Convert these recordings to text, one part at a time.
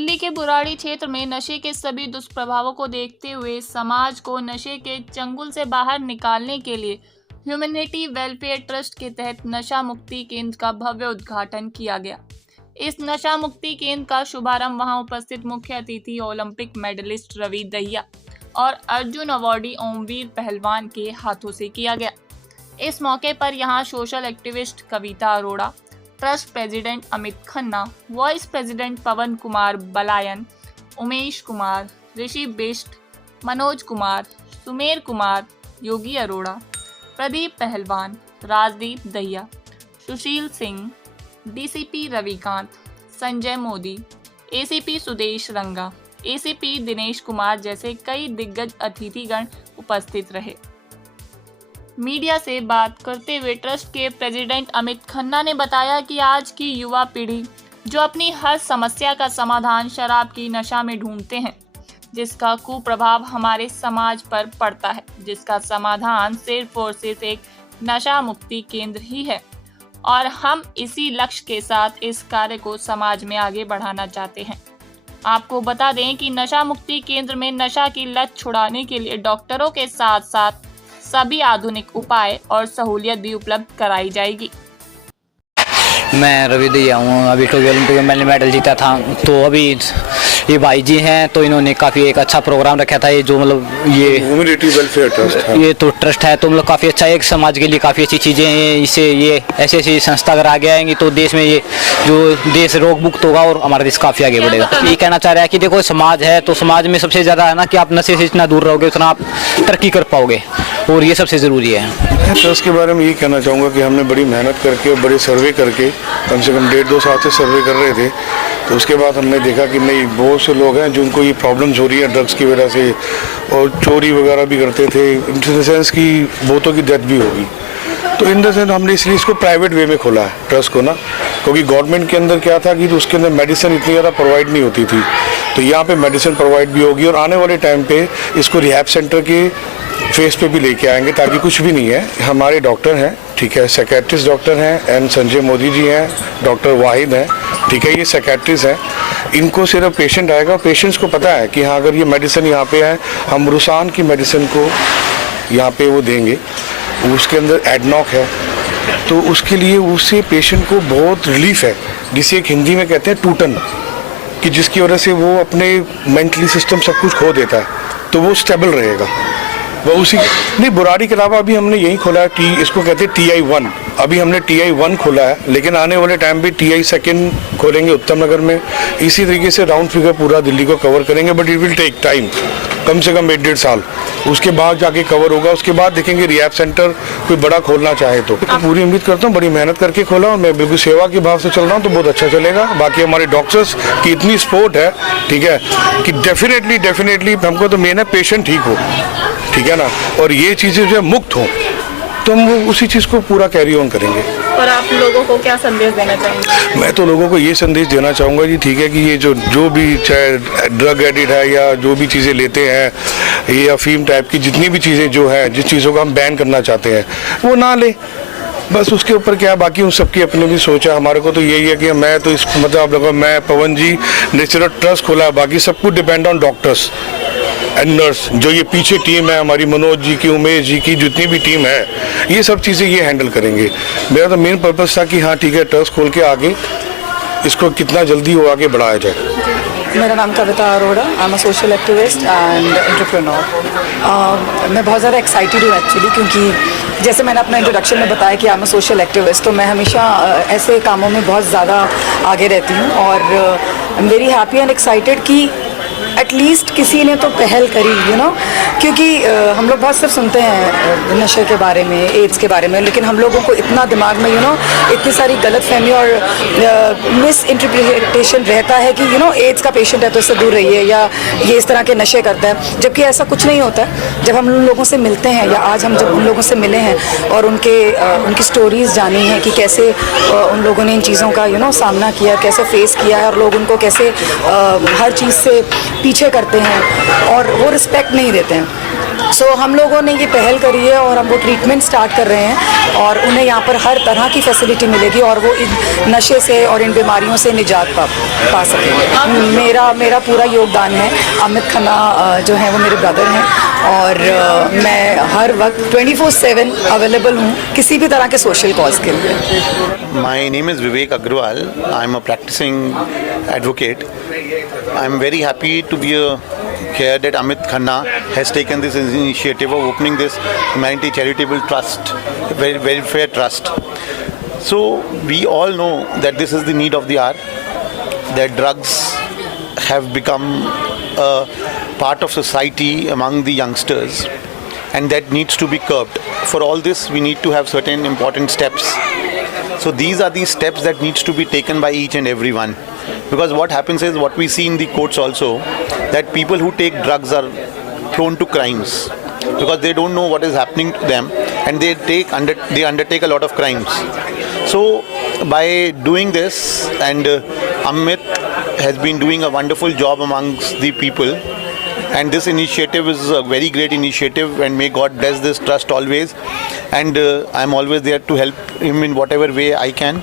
दिल्ली के बुराड़ी क्षेत्र में नशे के सभी दुष्प्रभावों को देखते हुए समाज को नशे के चंगुल से बाहर निकालने के लिए ह्यूमैनिटी वेलफेयर ट्रस्ट के तहत नशा मुक्ति केंद्र का भव्य उद्घाटन किया गया। इस नशा मुक्ति केंद्र का शुभारंभ वहां उपस्थित मुख्य अतिथि ओलंपिक मेडलिस्ट रवि दहिया और अर्जुन अवार्डी ओमवीर पहलवान के हाथों से किया गया। इस मौके पर यहां social activist Kavita Arora, trust president Amit Khanna, vice president Pawan Kumar Balyan, Umesh Kumar, Rishi Bisht, Manoj Kumar, Sumer Kumar, Yogi Arora, Pradeep Pehlwan, Rajdeep Dahiya, Sushil Singh, DCP Ravikant, Sanjay Modi, ACP Sudesh Ranga, ACP Dinesh Kumar जैसे कई दिग्गज अतिथिगण उपस्थित रहे। मीडिया से बात करते हुए ट्रस्ट के प्रेसिडेंट अमित खन्ना ने बताया कि आज की युवा पीढ़ी जो अपनी हर समस्या का समाधान शराब की नशा में ढूंढते हैं, जिसका कुप्रभाव हमारे समाज पर पड़ता है, जिसका समाधान सिर्फ और सिर्फ एक नशा मुक्ति केंद्र ही है और हम इसी लक्ष्य के साथ इस कार्य को समाज में आगे बढ़ाना चाहते हैं। आपको बता दें कि नशा मुक्ति केंद्र में नशा की लत छुड़ाने के लिए डॉक्टरों के साथ साथ सभी आधुनिक उपाय और सहूलियत भी उपलब्ध कराई जाएगी। मैं रवि दहिया हूँ, अभी टोक्यो ओलंपिक में मैंने मेडल जीता था। तो अभी ये भाई जी हैं तो इन्होंने काफ़ी एक अच्छा प्रोग्राम रखा था। ये जो मतलब ये ह्यूमैनिटी वेलफेयर ट्रस्ट है, ये तो ट्रस्ट है, तो मतलब काफ़ी अच्छा है, एक समाज के लिए काफ़ी अच्छी चीज़ें हैं। इससे ये ऐसी ऐसी संस्था अगर आगे आएंगी तो देश में ये जो देश रोग मुक्त होगा और हमारा देश काफ़ी आगे बढ़ेगा। ये कहना चाह रहा है कि देखो समाज है तो समाज में सबसे ज़्यादा है ना कि आप नशे से जितना दूर रहोगे उतना आप तरक्की कर पाओगे और ये सबसे ज़रूरी है। ट्रस्ट के बारे में ये कहना चाहूँगा कि हमने बड़ी मेहनत करके और बड़े सर्वे करके कम से कम 1.5-2 साल से सर्वे कर रहे थे। तो उसके बाद हमने देखा कि नहीं, बहुत से लोग हैं जिनको ये प्रॉब्लम्स हो रही है ड्रग्स की वजह से, और चोरी वगैरह भी करते थे, इन द सेंस की बहुतों की डेथ भी होगी। तो इन द सेंस हमने इसलिए इसको प्राइवेट वे में खोला है ट्रस्ट को ना, क्योंकि गवर्नमेंट के अंदर क्या था कि तो उसके अंदर मेडिसिन इतनी ज़्यादा प्रोवाइड नहीं होती थी। तो यहाँ पे मेडिसिन प्रोवाइड भी होगी और आने वाले टाइम पे इसको रिहैब सेंटर के फेस पे भी लेके आएंगे, ताकि कुछ भी नहीं है। हमारे डॉक्टर हैं, ठीक है, साइकेट्रिस्ट डॉक्टर हैं, एंड संजय मोदी जी हैं, डॉक्टर वाहिद हैं, ठीक है, ये साइकेट्रिस्ट हैं। इनको सिर्फ पेशेंट आएगा, पेशेंट्स को पता है कि हाँ अगर ये मेडिसिन यहाँ पे है, हम रुसान की मेडिसिन को यहाँ पे वो देंगे, उसके अंदर एडनॉक है, तो उसके लिए उससे पेशेंट को बहुत रिलीफ है, जिसे एक हिंदी में कहते हैं टूटन, कि जिसकी वजह से वो अपने मेंटली सिस्टम सब कुछ खो देता है, तो वो स्टेबल रहेगा। वो उसी नहीं, बुराड़ी के अलावा अभी हमने यही खोला है, इसको कहते हैं TI1। अभी हमने TI1 खोला है, लेकिन आने वाले टाइम पे TI2 खोलेंगे उत्तम नगर में। इसी तरीके से राउंड फिगर पूरा दिल्ली को कवर करेंगे, but it will take time, कम से कम 1-1.5 साल, उसके बाद जाके कवर होगा। उसके बाद देखेंगे रिहैब सेंटर कोई बड़ा खोलना चाहे तो पूरी उम्मीद करता हूँ, बड़ी मेहनत करके खोला और मैं बिल्कुल सेवा के भाव से चल रहा हूँ, तो बहुत अच्छा चलेगा। बाकी हमारे डॉक्टर्स की इतनी सपोर्ट है, ठीक है, कि डेफिनेटली हमको तो मेन है पेशेंट ठीक हो, ठीक है ना, और ये चीज़ें जो है मुक्त हो, तो हम उसी चीज़ को पूरा कैरी ऑन करेंगे। और आप लोगों को क्या संदेश देना चाहेंगे? मैं तो लोगों को ये संदेश देना चाहूँगा जी, ठीक है, कि ये जो भी चाहे ड्रग एडिक्ट है या जो भी चीज़ें लेते हैं या अफीम टाइप की जितनी भी चीज़ें जो है, जिस चीज़ों को हम बैन करना चाहते हैं वो ना ले, बस उसके ऊपर क्या, बाकी उन सबकी अपनी भी सोच है। हमारे को तो यही है कि मैं तो इस मतलब आप लोगों, मैं पवन जी नेचुरल ट्रस्ट खोला है, बाकी सब कुछ depend on doctors and nurse, जो ये पीछे टीम है हमारी, मनोज जी की, उमेश जी की, जितनी भी टीम है, ये सब चीज़ें ये हैंडल करेंगे। मेरा तो मेन पर्पस था कि हाँ ठीक है, ट्रस्ट खोल के आगे इसको कितना जल्दी वो आगे बढ़ाया जाए। मेरा नाम Kavita Arora, I am a social activist and entrepreneur. मैं बहुत ज़्यादा एक्साइटेड हूँ एक्चुअली, क्योंकि जैसे मैंने अपना इंट्रोडक्शन में बताया कि आई एम अ सोशल एक्टिविस्ट, तो मैं हमेशा ऐसे कामों में बहुत ज़्यादा आगे रहती हूँ और I am very happy and excited कि एटलीस्ट किसी ने तो पहल करी, यू नो, क्योंकि हम लोग बहुत सिर्फ सुनते हैं नशे के बारे में, एड्स के बारे में, लेकिन हम लोगों को इतना दिमाग में इतनी सारी गलतफहमी और मिस इंटरप्रिटेशन रहता है कि एड्स का पेशेंट है तो इससे दूर रहिए, या ये इस तरह के नशे करता है, जबकि ऐसा कुछ नहीं होता है। जब हम उन लोगों से मिलते हैं, या आज हम जब उन लोगों से मिले हैं और उनकी स्टोरीज़ जानी है कि कैसे उन लोगों ने इन चीज़ों का सामना किया, कैसे फेस किया है, और लोग उनको कैसे हर चीज़ से पीछे करते हैं और वो रिस्पेक्ट नहीं देते हैं, सो हम लोगों ने ये पहल करी है और हम वो ट्रीटमेंट स्टार्ट कर रहे हैं और उन्हें यहाँ पर हर तरह की फैसिलिटी मिलेगी और वो इन नशे से और इन बीमारियों से निजात पा सकेंगे। मेरा पूरा योगदान है। अमित खन्ना जो है वो मेरे ब्रदर हैं और मैं हर वक्त 24/7 अवेलेबल हूँ किसी भी तरह के सोशल कॉज के लिए। My name is Vivek Agrawal. I'm a practicing advocate. I'm very happy to be here that Amit Khanna has taken this initiative of opening this humanity charitable trust, welfare trust. So we all know that this is the need of the hour, that drugs have become a part of society among the youngsters and that needs to be curbed. For all this we need to have certain important steps. So these are the steps that needs to be taken by each and everyone. Because what happens is, what we see in the courts also, that people who take drugs are prone to crimes because they don't know what is happening to them and they undertake a lot of crimes. So by doing this, and Amit has been doing a wonderful job amongst the people, and this initiative is a very great initiative, and may God bless this trust always, and I'm always there to help him in whatever way I can.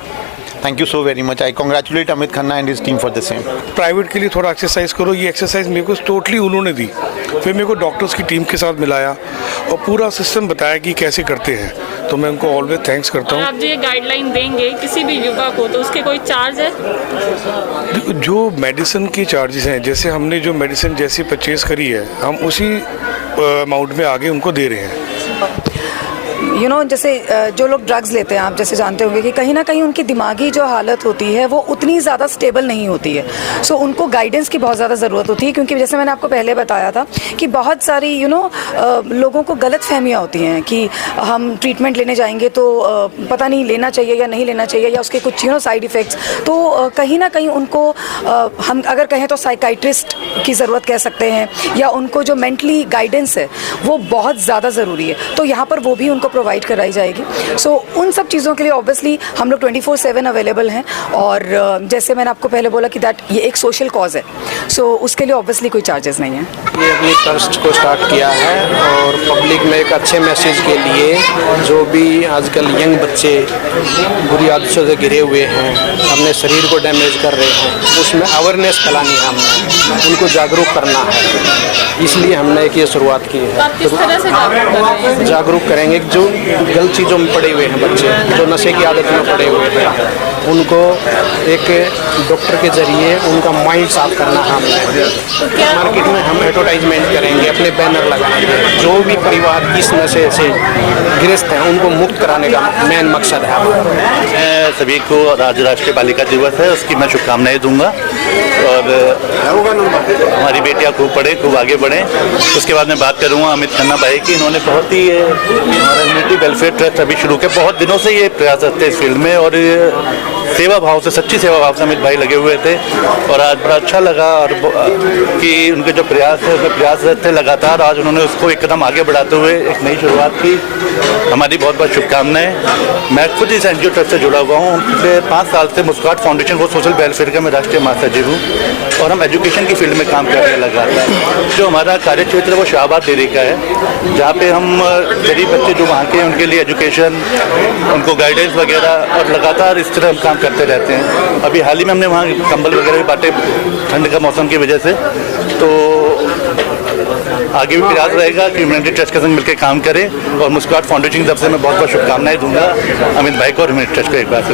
Thank you so very much. I congratulate Amit Khanna and his team for the same. Private के लिए थोड़ा exercise करो, ये exercise मेरे को totally उन्होंने दी। फिर मेरे को डॉक्टर्स की टीम के साथ मिलाया और पूरा सिस्टम बताया कि कैसे करते हैं, तो मैं उनको ऑलवेज थैंक्स करता हूँ। आप जो ये गाइडलाइन देंगे किसी भी युवा को तो उसके कोई चार्ज है? जो मेडिसिन के चार्जेस हैं, जैसे हमने जो मेडिसिन जैसी परचेज करी है, हम उसी अमाउंट में आगे उनको दे रहे हैं। जैसे जो लोग ड्रग्स लेते हैं, आप जैसे जानते होंगे कि कहीं ना कहीं उनकी दिमागी जो हालत होती है वो उतनी ज़्यादा स्टेबल नहीं होती है। सो उनको गाइडेंस की बहुत ज़्यादा ज़रूरत होती है, क्योंकि जैसे मैंने आपको पहले बताया था कि बहुत सारी लोगों को गलत फहमियाँ होती हैं कि हम ट्रीटमेंट लेने जाएंगे तो पता नहीं लेना चाहिए या नहीं लेना चाहिए, या उसके कुछ साइड इफ़ेक्ट्स। तो कहीं ना कहीं उनको हम अगर कहें तो साइकाइट्रिस्ट की ज़रूरत कह सकते हैं, या उनको जो मेंटली गाइडेंस है वो बहुत ज़्यादा ज़रूरी है। तो यहाँ पर वो भी उनको प्रोवाइड कराई जाएगी। सो उन सब चीज़ों के लिए ऑब्वियसली हम लोग 24/7 अवेलेबल हैं, और जैसे मैंने आपको पहले बोला कि दैट ये एक सोशल कॉज है, सो उसके लिए ऑब्वियसली कोई चार्जेस नहीं है। ये अपनी ट्रस्ट को स्टार्ट किया है और पब्लिक में एक अच्छे मैसेज के लिए, जो भी आजकल यंग बच्चे बुरी आदतों से घिरे हुए हैं, अपने शरीर को डैमेज कर रहे हैं, उसमें अवेयरनेस फैलानी है, हमने उनको जागरूक करना है, इसलिए हमने एक ये शुरुआत की है। आप किस तरह से जागरूक कर रहे हैं? जागरूक करेंगे जो गलत चीज़ों में पड़े हुए हैं बच्चे, जो नशे की आदत में पड़े हुए हैं, उनको एक डॉक्टर के जरिए उनका माइंड साफ करना है हमने। मार्केट में हम एडवर्टाइजमेंट करेंगे, अपने बैनर लगाएंगे, जो भी परिवार इस नशे से ग्रस्त हैं उनको मुक्त कराने का मेन मकसद है। मैं सभी को आज राष्ट्रीय बालिका दिवस है, उसकी मैं शुभकामनाएं दूंगा, और हमारी बेटियां खूब पढ़े, खूब आगे बढ़ें। उसके बाद मैं बात करूंगा अमित खन्ना भाई की। इन्होंने बहुत ही हमारा ह्यूमैनिटी वेलफेयर ट्रस्ट अभी शुरू किया, बहुत दिनों से ये प्रयासरत थे इस फील्ड में, और सेवा भाव से, सच्ची सेवा भाव से अमित भाई लगे हुए थे, और आज बड़ा अच्छा लगा और कि उनके जो प्रयास थे उसमें प्रयासरत थे लगातार। आज उन्होंने उसको एक कदम आगे बढ़ाते हुए एक नई शुरुआत की। हमारी बहुत बहुत शुभकामनाएं। मैं खुद इस एनजीओ ट्रस्ट से जुड़ा हुआ हूँ। पिछले 5 साल से मुस्काट फाउंडेशन वो सोशल वेलफेयर का मैं राष्ट्रीय महासचिव हूँ, और हम एजुकेशन की फील्ड में काम कर रहे हैं लगातार। जो हमारा कार्य क्षेत्र है वो शाहबाद डेयरी का है, जहाँ पे हम गरीब बच्चे जो वहाँ के हैं उनके लिए एजुकेशन, उनको गाइडेंस वगैरह, और लगातार इस तरह हम काम करते रहते हैं। अभी हाल ही में हमने वहाँ कंबल वगैरह भी बांटे ठंड का मौसम की वजह से। तो आगे भी प्रयास रहेगा कि ह्यूमैनिटी ट्रस्ट के संग मिलकर काम करें, और मुस्काट फाउंडेशन की तरफ से मैं बहुत बहुत शुभकामनाएं दूंगा अमित भाई को और ह्यूमैनिटी ट्रस्ट को एक बार से।